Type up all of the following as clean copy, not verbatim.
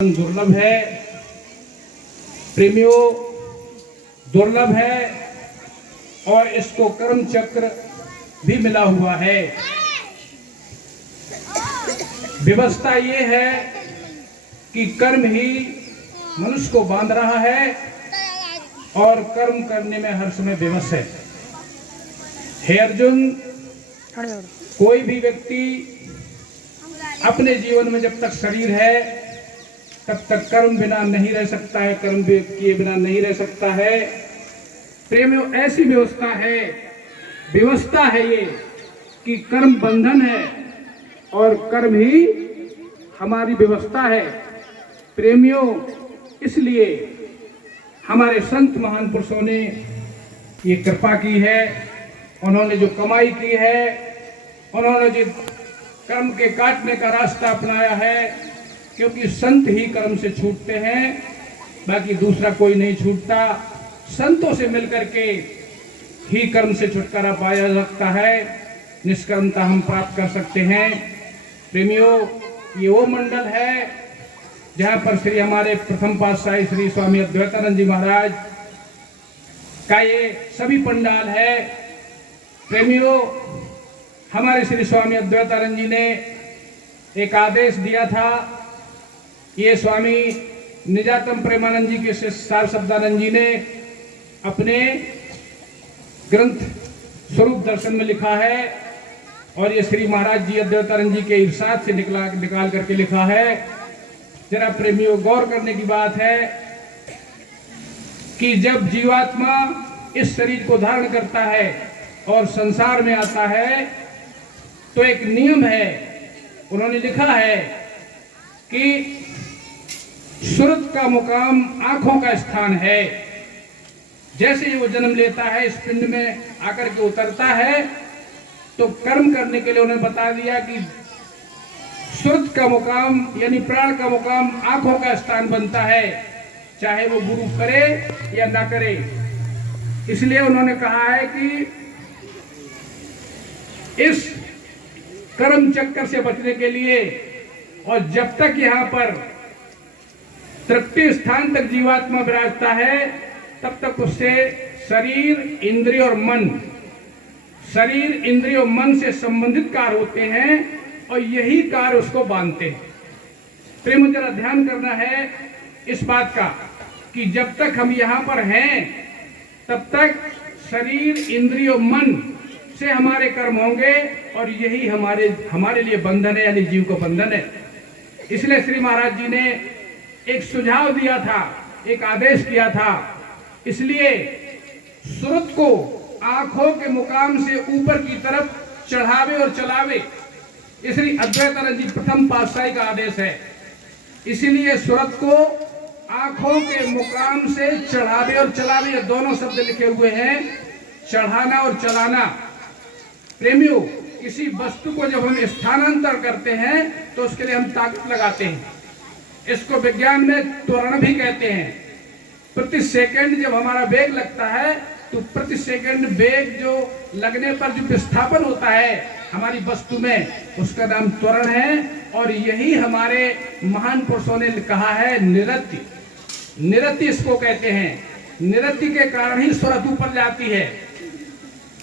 दुर्लभ है प्रेमियों, दुर्लभ है और इसको कर्म चक्र भी मिला हुआ है। व्यवस्था ये है कि कर्म ही मनुष्य को बांध रहा है और कर्म करने में हर समय विवश है। हे अर्जुन, कोई भी व्यक्ति अपने जीवन में जब तक शरीर है तब तक कर्म बिना नहीं रह सकता है, कर्म किए बिना नहीं रह सकता है। प्रेमियों, ऐसी व्यवस्था है ये कि कर्म बंधन है और कर्म ही हमारी व्यवस्था है। प्रेमियों, इसलिए हमारे संत महान पुरुषों ने ये कृपा की है। उन्होंने जो कमाई की है, उन्होंने जो कर्म के काटने का रास्ता अपनाया है, क्योंकि संत ही कर्म से छूटते हैं, बाकी दूसरा कोई नहीं छूटता। संतों से मिलकर के ही कर्म से छुटकारा पाया जा सकता है, निष्कर्मता हम प्राप्त कर सकते हैं। प्रेमियों, ये वो मंडल है जहाँ पर श्री हमारे प्रथम पातशाही श्री स्वामी अद्वैतानंद जी महाराज का ये सभी पंडाल है। प्रेमियों, हमारे श्री स्वामी अद्वैतानंद जी ने एक आदेश दिया था। ये स्वामी निजातम प्रेमानंद जी के शिष्य सार शब्दानंद जी ने अपने ग्रंथ स्वरूप दर्शन में लिखा है और ये श्री महाराज जी अद्वैतानंद जी के इरशाद से निकाल करके लिखा है। जरा प्रेमियों, गौर करने की बात है कि जब जीवात्मा इस शरीर को धारण करता है और संसार में आता है तो एक नियम है। उन्होंने लिखा है कि सुरत का मुकाम आंखों का स्थान है। जैसे ही वो जन्म लेता है, इस पिंड में आकर के उतरता है, तो कर्म करने के लिए उन्हें बता दिया कि सुरत का मुकाम यानी प्राण का मुकाम आंखों का स्थान बनता है, चाहे वो गुरु करे या ना करे। इसलिए उन्होंने कहा है कि इस कर्म चक्कर से बचने के लिए और जब तक यहाँ पर तृप्ति स्थान तक जीवात्मा विराजता है, तब तक उससे शरीर, इंद्रिय और मन से संबंधित कार्य होते हैं और यही कार्य उसको बांधते हैं। प्रेम, जरा ध्यान करना है इस बात का कि जब तक हम यहाँ पर हैं तब तक शरीर, इंद्रिय और मन से हमारे कर्म होंगे और यही हमारे लिए बंधन है, यानी जीव को बंधन है। इसलिए श्री महाराज जी ने एक सुझाव दिया था, एक आदेश किया था। इसलिए सुरत को आंखों के मुकाम से ऊपर की तरफ चढ़ावे और चलावे, ये श्री अद्वैतानंद जी प्रथम पातशाही का आदेश है। इसीलिए सुरत को आंखों के मुकाम से चढ़ावे और चलावे, ये दोनों शब्द लिखे हुए हैं, चढ़ाना और चलाना। प्रेमियों, किसी वस्तु को जब हम स्थानांतर करते हैं तो उसके लिए हम ताकत लगाते हैं। इसको विज्ञान में त्वरण भी कहते हैं। प्रति सेकंड जब हमारा वेग लगता है तो प्रति सेकंड वेग जो लगने पर जो विस्थापन होता है हमारी वस्तु में, उसका नाम त्वरण है। और यही हमारे महान पुरुषों ने कहा है, निरति। निरति इसको कहते हैं। निरति के कारण ही सुरत ऊपर जाती है।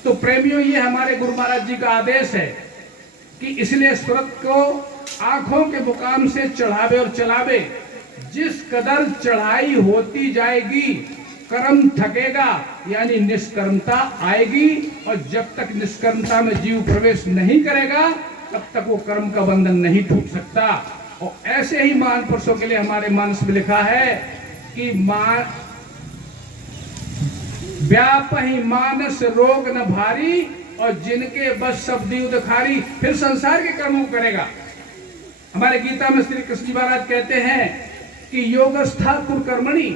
तो प्रेमियों, ये हमारे गुरु महाराज जी का आदेश है कि इसलिए सुरत को आंखों के मुकाम से चढ़ावे और चलावे। जिस कदर चढ़ाई होती जाएगी कर्म थकेगा, यानी निष्कर्मता आएगी। और जब तक निष्कर्मता में जीव प्रवेश नहीं करेगा तब तक वो कर्म का बंधन नहीं टूट सकता। और ऐसे ही महान पुरुषों के लिए हमारे मानस में लिखा है कि व्यापहि मानस रोग न भारी और जिनके बस सब दीव खारी। फिर संसार के कर्मों को करेगा। हमारे गीता में श्री कृष्ण महाराज कहते हैं कि योगस्था कुर कर्मणि,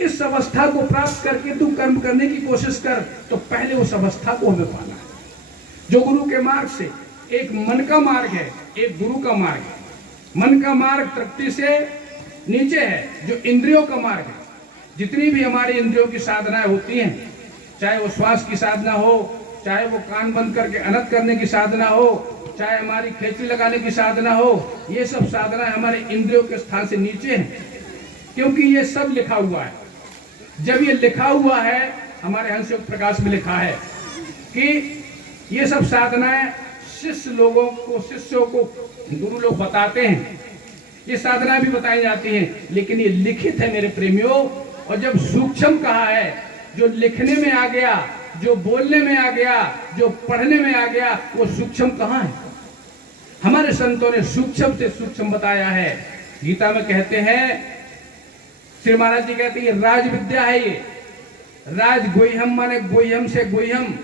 इस अवस्था को प्राप्त करके तू कर्म करने की कोशिश कर। तो पहले उस अवस्था को हमें पाना है जो गुरु के मार्ग से, एक मन का मार्ग है, एक गुरु का मार्ग है। मन का मार्ग तृप्ति से नीचे है, जो इंद्रियों का मार्ग है। जितनी भी हमारी इंद्रियों की साधनाएं होती हैं, चाहे वो श्वास की साधना हो, चाहे वो कान बंद करके अनत करने की साधना हो, चाहे हमारी खेचड़ी लगाने की साधना हो, ये सब साधना हमारे इंद्रियों के स्थान से नीचे है, क्योंकि ये सब लिखा हुआ है। जब ये लिखा हुआ है, हमारे हंस योग प्रकाश में लिखा है कि ये सब साधनाएं शिष्यों को गुरु लोग बताते हैं, ये साधना भी बताई जाती हैं, लेकिन ये लिखित है मेरे प्रेमियों। और जब सूक्ष्म कहा है, जो लिखने में आ गया, जो बोलने में आ गया, जो पढ़ने में आ गया, वो सूक्ष्म कहाँ है? हमारे संतों ने सूक्ष्म से सूक्ष्म बताया है। गीता में कहते हैं, श्री महाराज जी कहते हैं, राज विद्या है ये। राज गोह्यम माने गोह्यम से गोह्यम,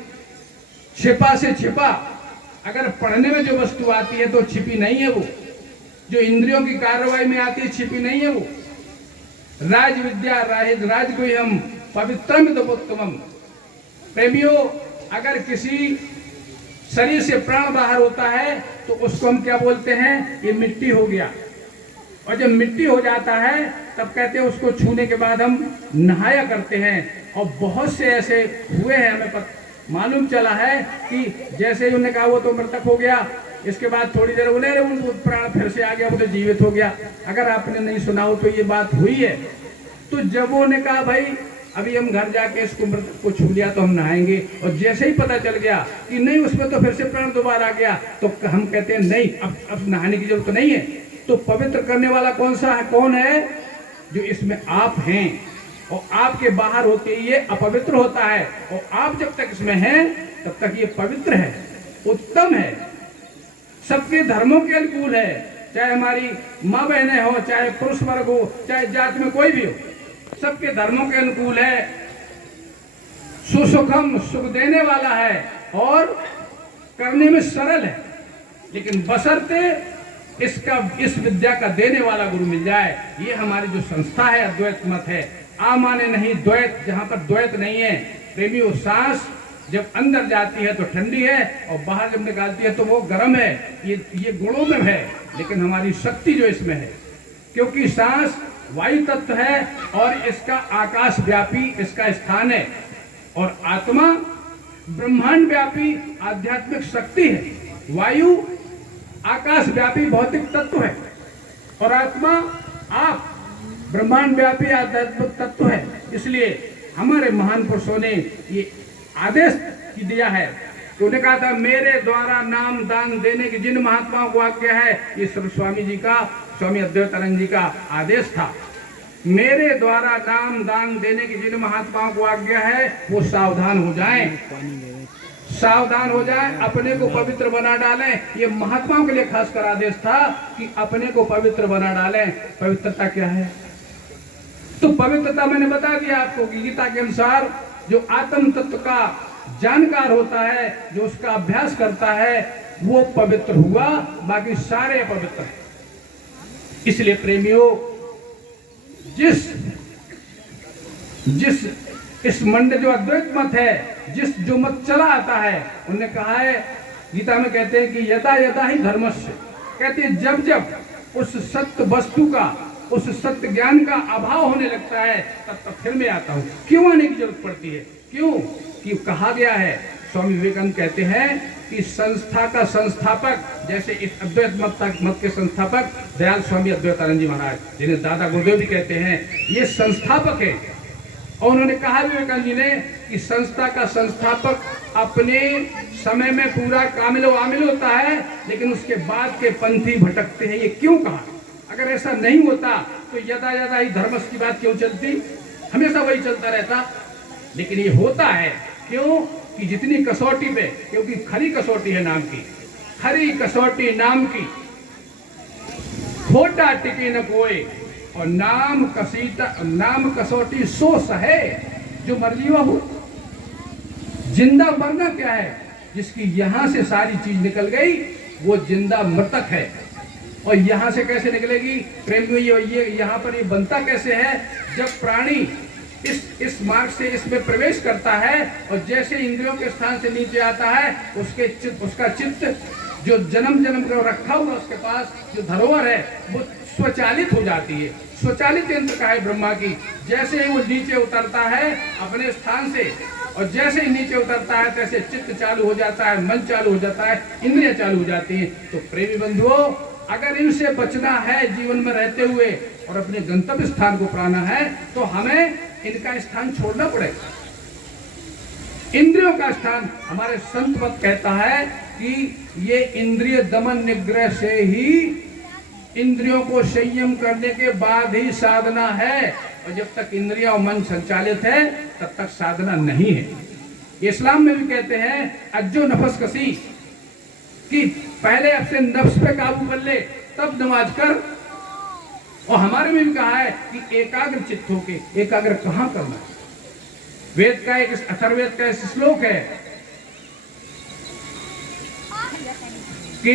छिपा से छिपा। अगर पढ़ने में जो वस्तु आती है तो छिपी नहीं है वो, जो इंद्रियों की कार्रवाई में आती है छिपी नहीं है वो। राज विद्या राज गोह्यम पवित्रम तपोत्तमम। प्रेमियों, अगर किसी शरीर से प्राण बाहर होता है तो उसको हम क्या बोलते हैं? ये मिट्टी हो गया। और जब मिट्टी हो जाता है तब कहते हैं उसको छूने के बाद हम नहाया करते हैं। और बहुत से ऐसे हुए हैं, हमें मालूम चला है कि जैसे ही उन्होंने कहा वो तो मृतक हो गया, इसके बाद थोड़ी देर उन्हें उनको प्राण फिर से आ गया, वो तो जीवित हो गया। अगर आपने नहीं सुना हो तो ये बात हुई है। तो जब उन्होंने कहा भाई अभी हम घर जाके इसको मृतक को छू लिया तो हम नहाएंगे, और जैसे ही पता चल गया कि नहीं उसमें तो फिर से प्राण दोबारा आ गया, तो हम कहते हैं नहीं, अब नहाने की जरूरत नहीं है। तो पवित्र करने वाला कौन है? जो इसमें आप हैं। और आपके बाहर होते ही ये अपवित्र होता है, और आप जब तक इसमें हैं तब तक ये पवित्र है, उत्तम है, सबके धर्मों के अनुकूल है। चाहे हमारी माँ बहनें हो, चाहे पुरुष वर्ग हो, चाहे जात में कोई भी हो, सबके धर्मों के अनुकूल है। सुसुखम, सुख देने वाला है और करने में सरल है। लेकिन बशर्ते इस विद्या का देने वाला गुरु मिल जाए। ये हमारी जो संस्था है अद्वैत मत है। आ माने नहीं द्वैत, जहां पर द्वैत नहीं है। प्रेमियों, सांस जब अंदर जाती है तो ठंडी है, और बाहर जब निकालती है तो वो गर्म है। ये गुणों में है, लेकिन हमारी शक्ति जो इसमें है, क्योंकि सांस वायु तत्व है और इसका आकाश व्यापी इसका स्थान है, और आत्मा ब्रह्मांड व्यापी आध्यात्मिक शक्ति है। वायु आकाश व्यापी भौतिक तत्व है, और आत्मा आप ब्रह्मांड व्यापी आध्यात्मिक तत्व है। इसलिए हमारे महान पुरुषों ने ये आदेश दिया है कि उन्हें कहा था, मेरे द्वारा नाम दान देने की जिन महात्माओं को आज्ञा है, ये स्वामी जी का, स्वामी अद्वैतानंद जी का आदेश था। मेरे द्वारा नाम दान देने की जिन महात्माओं को आज्ञा है, वो सावधान हो जाएं, सावधान हो जाएं, अपने को पवित्र बना डालें। ये महात्माओं के लिए खासकर आदेश था कि अपने को पवित्र बना डालें। पवित्रता क्या है? तो पवित्रता मैंने बता दिया आपको कि गीता के अनुसार जो आत्म तत्व का जानकार होता है, जो उसका अभ्यास करता है, वो पवित्र हुआ, बाकी सारे अपवित्र हैं। इसलिए प्रेमियों, जिस इस मंडल जो अद्वैत मत है, जो मत चला आता है, उन्होंने कहा है, गीता में कहते हैं कि यदा यदा ही धर्मस्य, कहते हैं जब जब उस सत्य वस्तु का, उस सत्य ज्ञान का अभाव होने लगता है, तब फिर मैं आता हूं। क्यों आने की जरूरत पड़ती है? क्यों? कि कहा गया है, स्वामी विवेकानंद कहते हैं कि संस्था का संस्थापक, जैसे इस अद्वैत मत के संस्थापक दयाल स्वामी अद्वैतानंद जी महाराज, जिन्हें दादा गुरुदेव भी कहते हैं, ये संस्थापक है। और उन्होंने कहा विवेकानंद जी ने कि संस्था का संस्थापक अपने समय में पूरा कामिलो आमिल होता है, लेकिन उसके बाद के पंथी भटकते हैं। ये क्यों कहा? अगर ऐसा नहीं होता तो यदा यदा ही धर्मस की बात क्यों चलती? हमेशा वही चलता रहता। लेकिन ये होता है क्यों? कि जितनी कसौटी पे, क्योंकि खरी कसौटी है नाम की, खरी कसौटी नाम की, खोटा टिकी न कोई, और नाम कसौटी सो सहे जो मर्जी हो। जिंदा मरना क्या है? जिसकी यहां से सारी चीज निकल गई वो जिंदा मृतक है। और यहां से कैसे निकलेगी? प्रेम में ये यहां पर ये बनता कैसे है? जब प्राणी इस मार्ग से इसमें प्रवेश करता है और जैसे इंद्रियों के स्थान से नीचे आता है, उसका चित्त जो जन्म का रखा हुआ उसके पास जो धरोहर है, वो स्वचालित हो जाती है। स्वचालित यंत्र का है ब्रह्मा की। जैसे ही वो नीचे उतरता है अपने स्थान से, और जैसे ही नीचे उतरता है तैसे चित्त चालू हो जाता है, मन चालू हो जाता है, इंद्रियां चालू हो जाती हैं। तो प्रेमी बंधुओं, अगर इनसे बचना है जीवन में रहते हुए और अपने गंतव्य स्थान को पाना है, तो हमें इनका स्थान छोड़ना पड़ेगा। इंद्रियों का स्थान, हमारे संत मत कहता है कि ये इंद्रिय दमन निग्रह से ही, इंद्रियों को संयम करने के बाद ही साधना है, और जब तक इंद्रिया और मन संचालित है तब तक साधना नहीं है। इस्लाम में भी कहते हैं अज्जो नफस कसी, कि पहले अपने नफ्स पे काबू कर ले तब नमाज कर। और हमारे में भी कहा है कि एकाग्र चित्त होके, एकाग्र कहां करना है। वेद का एक, अथर्ववेद का एक श्लोक है कि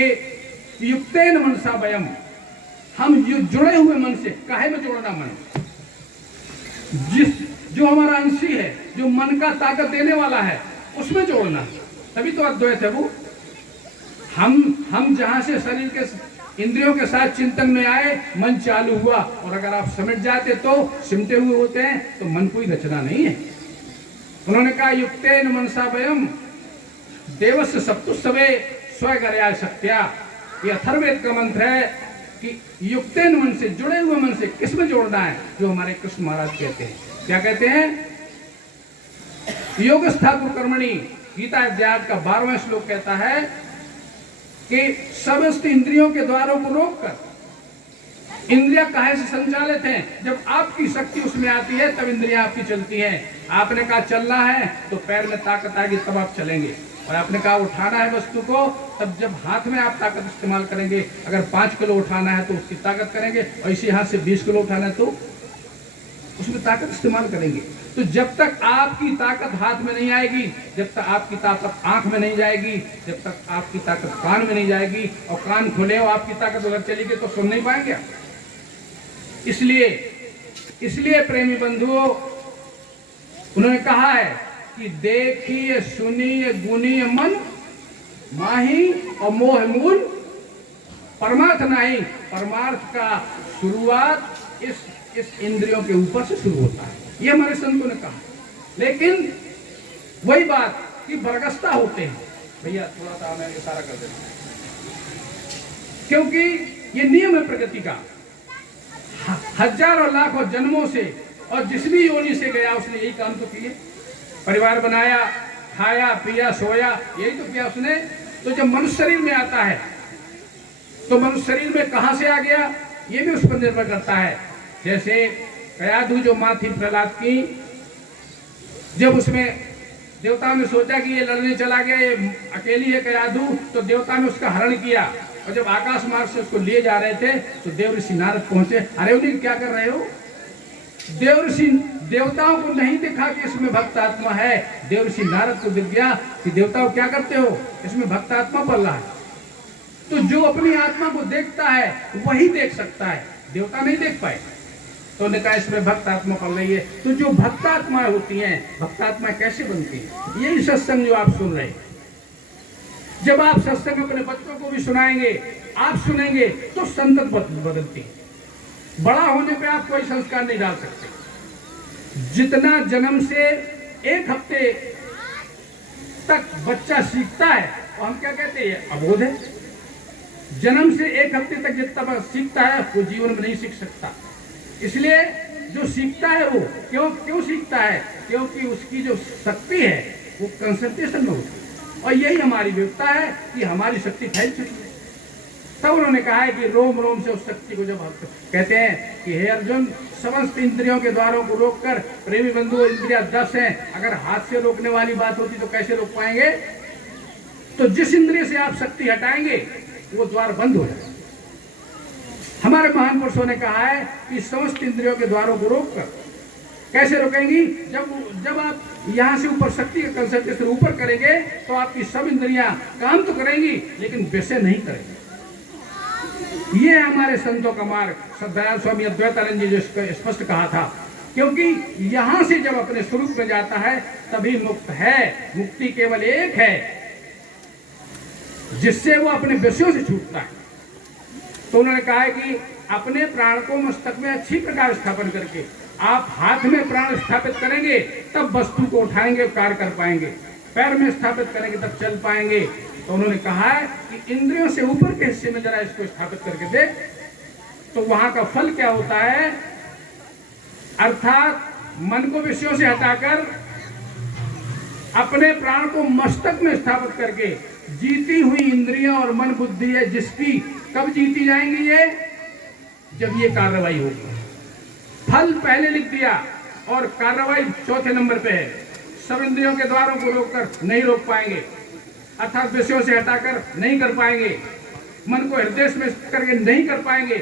युक्तेन मनसा वयम, हम जुड़े हुए मन से, काहे में जोड़ना मन, जो हमारा अंशी है, जो मन का ताकत देने वाला है, उसमें जोड़ना, तभी तो अद्वैत है वो। हम जहां से शरीर के इंद्रियों के साथ चिंतन में आए, मन चालू हुआ, और अगर आप समझ जाते तो सिमटे हुए होते हैं, तो मन कोई रचना नहीं है। उन्होंने कहा युक्तेन मनसा वयम देवस्य सप्तुस्सवे स्वगर्या सत्या। ये अथर्ववेद का मंत्र है कि युक्तेन मन से, जुड़े हुए मन से किसमें जोड़ना है, जो हमारे कृष्ण महाराज कहते हैं। क्या कहते हैं? योगस्थाकुर कर्मणि, गीता अध्याय का 12वां श्लोक कहता है कि समस्त इंद्रियों के द्वारों को रोककर, इंद्रियां काहे से संचालित हैं? जब आपकी शक्ति उसमें आती है तब इंद्रियां आपकी चलती हैं। आपने कहा चलना है तो पैर में ताकत आएगी तब आप चलेंगे, और आपने कहा उठाना है वस्तु को, तब जब हाथ में आप ताकत इस्तेमाल करेंगे। अगर 5 किलो उठाना है तो उसकी ताकत करेंगे, और इसी हाथ से 20 किलो उठाना है तो उसमें ताकत इस्तेमाल करेंगे। तो जब तक आपकी ताकत हाथ में नहीं आएगी, जब तक आपकी ताकत आंख में नहीं जाएगी, जब तक आपकी ताकत कान में नहीं जाएगी, और कान खुले हो आपकी ताकत उधर चलेगी तो सुन नहीं पाएंगे। इसलिए प्रेमी बंधुओं, उन्होंने कहा है कि देखिए सुनिए गुनिए मन माही और मोह मूल परमार्थ नहीं। परमार्थ का शुरुआत इस इंद्रियों के ऊपर से शुरू होता है, ये हमारे संतों ने कहा। लेकिन वही बात कि बरगस्ता होते हैं। भैया थोड़ा सा मैं इशारा कर देता हूं, क्योंकि ये नियम है प्रकृति का। हजारों लाखों जन्मों से और जिस भी योनि से गया उसने यही काम तो किए। परिवार बनाया, खाया पिया सोया, यही तो किया उसने। तो जब मनुष्य शरीर में आता है तो मनुष्य शरीर में कहां से आ गया, ये भी उस पर निर्भर करता है। जैसे कयाधु जो मां थी प्रहलाद की, जब उसमें देवताओं ने सोचा कि ये लड़ने चला गया, ये अकेली है कयाधु, तो देवता ने उसका हरण किया। और जब आकाश मार्ग से उसको लिए जा रहे थे तो देव ऋषि नारद पहुंचे। अरे उन्हें क्या कर रहे हो? देव ऋषि देवताओं को नहीं देखा कि इसमें भक्त आत्मा है। देव ऋषि नारद को दिख गया कि देवताओं क्या करते हो, इसमें भक्त आत्मा पल रहा है। तो जो अपनी आत्मा को देखता है वही देख सकता है, देवता नहीं देख पाए। तो उन्होंने कहा इसमें भक्त आत्मा पल रही है। तो जो भक्त आत्माएं होती हैं, भक्त आत्मा कैसे बनती है? यही सत्संग जो आप सुन रहे हैं। जब आप सत्संग अपने बच्चों को भी सुनाएंगे, आप सुनेंगे, तो संगत बदलती है। बड़ा होने पे आप कोई संस्कार नहीं डाल सकते। जितना जन्म से 1 हफ्ते तक बच्चा सीखता है, और हम क्या कहते हैं, अबोध है। जन्म से 1 हफ्ते तक जितना सीखता है वो जीवन में नहीं सीख सकता। इसलिए जो सीखता है वो क्यों सीखता है? क्योंकि उसकी जो शक्ति है वो कंसंट्रेशन में होती है। और यही हमारी विविधता है कि हमारी शक्ति फैल चुकी है। तब उन्होंने कहा है कि रोम रोम से उस शक्ति को जब हम कहते हैं कि हे अर्जुन, समस्त इंद्रियों के द्वारों को रोककर, प्रेमी बंधु इंद्रियां 10 हैं, अगर हाथ से रोकने वाली बात होती तो कैसे रोक पाएंगे? तो जिस इंद्रिय से आप शक्ति हटाएंगे वो द्वार बंद हो जाए। हमारे महान पुरुषों ने कहा है कि समस्त इंद्रियों के द्वारों को रोककर कैसे रोकेंगी? जब आप यहां से ऊपर शक्ति का कंसंट्रेशन ऊपर करेंगे तो आपकी सब इंद्रियां काम तो करेंगी लेकिन विषय नहीं करेंगी। ये हमारे संतों का मार्ग। सददयाल स्वामी अद्वैतानंद जी जो स्पष्ट कहा था, क्योंकि यहां से जब अपने स्वरूप में जाता है तभी मुक्त है। मुक्ति केवल एक है जिससे वो अपने विषयों से छूटता है। तो उन्होंने कहा है कि अपने प्राण को मस्तक में अच्छी प्रकार स्थापन करके आप हाथ में प्राण स्थापित करेंगे तब वस्तु को उठाएंगे, कार्य कर पाएंगे। पैर में स्थापित करेंगे तब चल पाएंगे। तो उन्होंने कहा है कि इंद्रियों से ऊपर के हिस्से में जरा इसको स्थापित करके दे, तो वहां का फल क्या होता है, अर्थात मन को विषयों से हटाकर अपने प्राण को मस्तक में स्थापित करके जीती हुई इंद्रियां और मन बुद्धि है जिसकी, कब जीती जाएंगी ये, जब ये कार्रवाई होगी। फल पहले लिख दिया और कार्रवाई चौथे नंबर पे है। सब इंद्रियों के द्वारों को रोककर नहीं रोक पाएंगे, अर्थात विषयों से हटाकर नहीं कर पाएंगे, मन को हृदय में करके नहीं कर पाएंगे,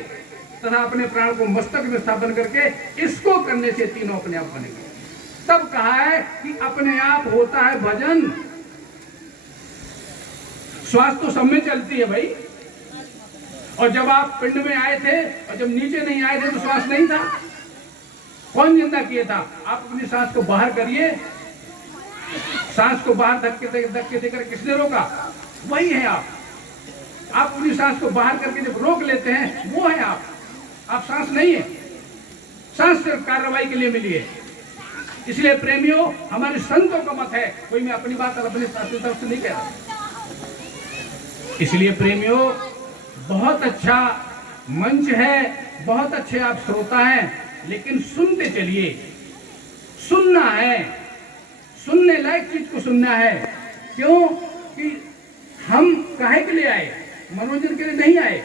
तथा अपने प्राण को मस्तक में स्थापन करके इसको करने से तीनों अपने आप बनेंगे। तब कहा है कि अपने आप होता है भजन। श्वास तो सब में चलती है भाई, और जब आप पिंड में आए थे और जब नीचे नहीं आए थे तो श्वास नहीं था। कौन जिंदा किया था? आप अपनी सांस को बाहर करिए, सांस को बाहर धक्के देकर किसने रोका? वही है आप अपनी सांस को बाहर करके जब रोक लेते हैं वो है आप सांस नहीं है। सांस सिर्फ कार्रवाई के लिए मिली है। इसलिए प्रेमियों, हमारे संतों का मत है, कोई मैं अपनी बात अपने तरफ से नहीं कह रहा। इसलिए प्रेमियों, बहुत अच्छा मंच है, बहुत अच्छे आप श्रोता हैं, लेकिन सुनते चलिए। सुनना है, सुनने लायक चीज को सुनना है। क्यों कि हम काहे के लिए आए? मनोरंजन के लिए नहीं आए,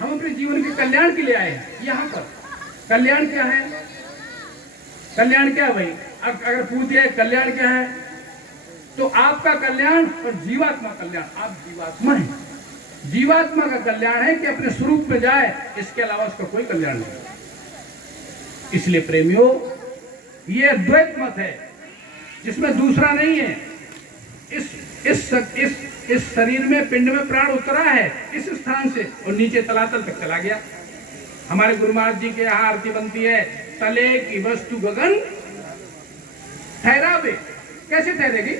हम अपने जीवन के कल्याण के लिए आए। यहाँ पर कल्याण क्या है? कल्याण क्या है भाई? अगर पूछ दिया कल्याण क्या है, तो आपका कल्याण और जीवात्मा कल्याण। आप जीवात्मा हैं, जीवात्मा का कल्याण है कि अपने स्वरूप में जाए, इसके अलावा उसका कोई कल्याण नहीं। इसलिए प्रेमियों, ये अद्वैत मत है जिसमें दूसरा नहीं है। इस शरीर में, पिंड में प्राण उतरा है इस स्थान से और नीचे तलातल तक चला गया। हमारे गुरु महाराज जी के यहाँ आरती बनती है, तले की वस्तु गगन ठहरावे। कैसे ठहरेगी?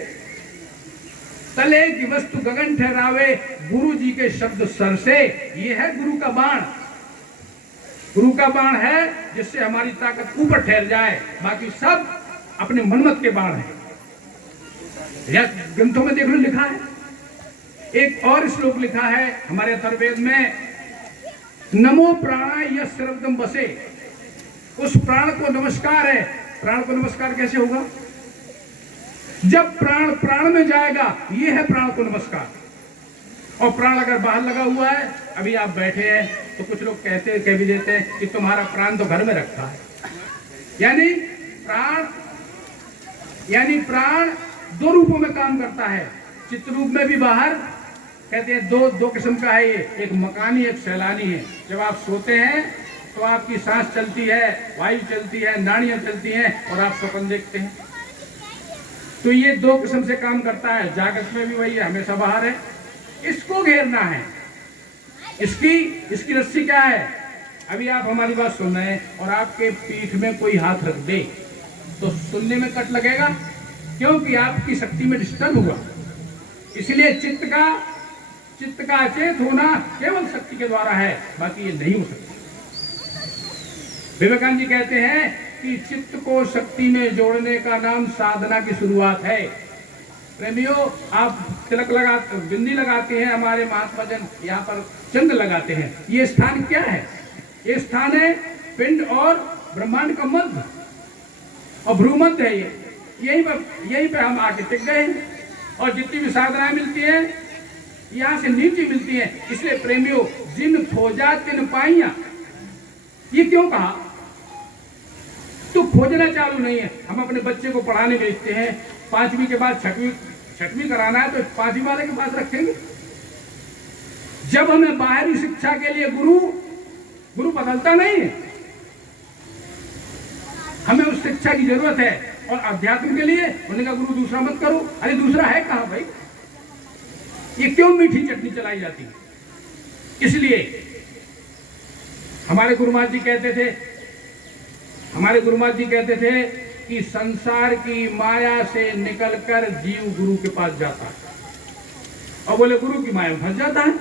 तले की वस्तु गगन ठहरावे, गुरु जी के शब्द सर से। ये है गुरु का बाण। गुरु का बाण है जिससे हमारी ताकत ऊपर ठहर जाए, बाकी सब अपने मनमत के बाण है। ग्रंथों में देख लो, लिखा है। एक और श्लोक लिखा है हमारे अथर्ववेद में, नमो प्राणाय यस्य सर्वदम वसे। उस प्राण को नमस्कार है। प्राण को नमस्कार कैसे होगा? जब प्राण प्राण में जाएगा, ये है प्राण को नमस्कार। और प्राण अगर बाहर लगा हुआ है, अभी आप बैठे हैं तो कुछ लोग कह भी देते हैं कि तुम्हारा प्राण तो घर में रखा है। यानी प्राण दो रूपों में काम करता है, चित्त रूप में भी बाहर। कहते हैं दो किस्म का है ये, एक मकानी, एक सैलानी है। जब आप सोते हैं तो आपकी सांस चलती है, वायु चलती है, नाड़ियां चलती हैं और आप स्वप्न देखते हैं। तो ये दो किस्म से काम करता है। जागृत में भी वही है, हमेशा बाहर है। इसको घेरना है। इसकी रस्सी क्या है? अभी आप हमारी बात सुन रहे हैं और आपके पीठ में कोई हाथ रख दे तो सुनने में कट लगेगा, क्योंकि आपकी शक्ति में डिस्टर्ब हुआ। इसलिए चित्त का अचेत होना केवल शक्ति के द्वारा है, बाकी ये नहीं हो सकता। विवेकानंद जी कहते हैं कि चित्त को शक्ति में जोड़ने का नाम साधना की शुरुआत है। प्रेमियों, आप तिलक बिंदी लगाते हैं, हमारे महात्मा जन यहाँ पर चंद्र लगाते हैं। ये स्थान क्या है? ये स्थान है पिंड और ब्रह्मांड का मध्य और भ्रूमध्य है। ये यहीं पर हम आके टिक गए हैं और जितनी भी साधनाएं मिलती हैं यहाँ से नीचे मिलती हैं। इसलिए प्रेमियों, जिन खोजा तिन पाइया, ये क्यों कहा? तो खोजना चालू नहीं है। हम अपने बच्चे को पढ़ाने भेजते हैं, 5वीं के बाद छठवीं कराना है तो 5वीं वाले के पास रखेंगे। जब हमें बाहरी शिक्षा के लिए गुरु बदलता नहीं है, हमें उस शिक्षा की जरूरत है। और अध्यात्म के लिए उन्होंने कहा गुरु दूसरा मत करो। अरे दूसरा है कहां भाई? ये क्यों मीठी चटनी चलाई जाती? इसलिए हमारे गुरु महाराज जी कहते थे कि संसार की माया से निकलकर जीव गुरु के पास जाता है। और बोले गुरु की माया में फंस जाता है,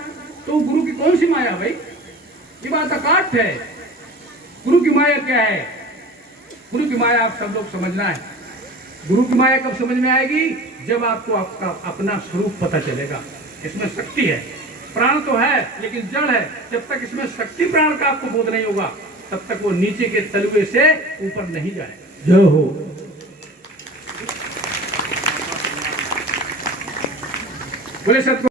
तो गुरु की कौन सी माया भाई? ये बात अकाट है। गुरु की माया क्या है? गुरु की माया आप सब लोग समझना है। गुरु की माया कब समझ में आएगी? जब आपको आपका अपना स्वरूप पता चलेगा। इसमें शक्ति है, प्राण तो है लेकिन जड़ है। जब तक इसमें शक्ति प्राण का आपको बोध नहीं होगा तब तक वो नीचे के तलवे से ऊपर नहीं जाए। जय हो। बोले सत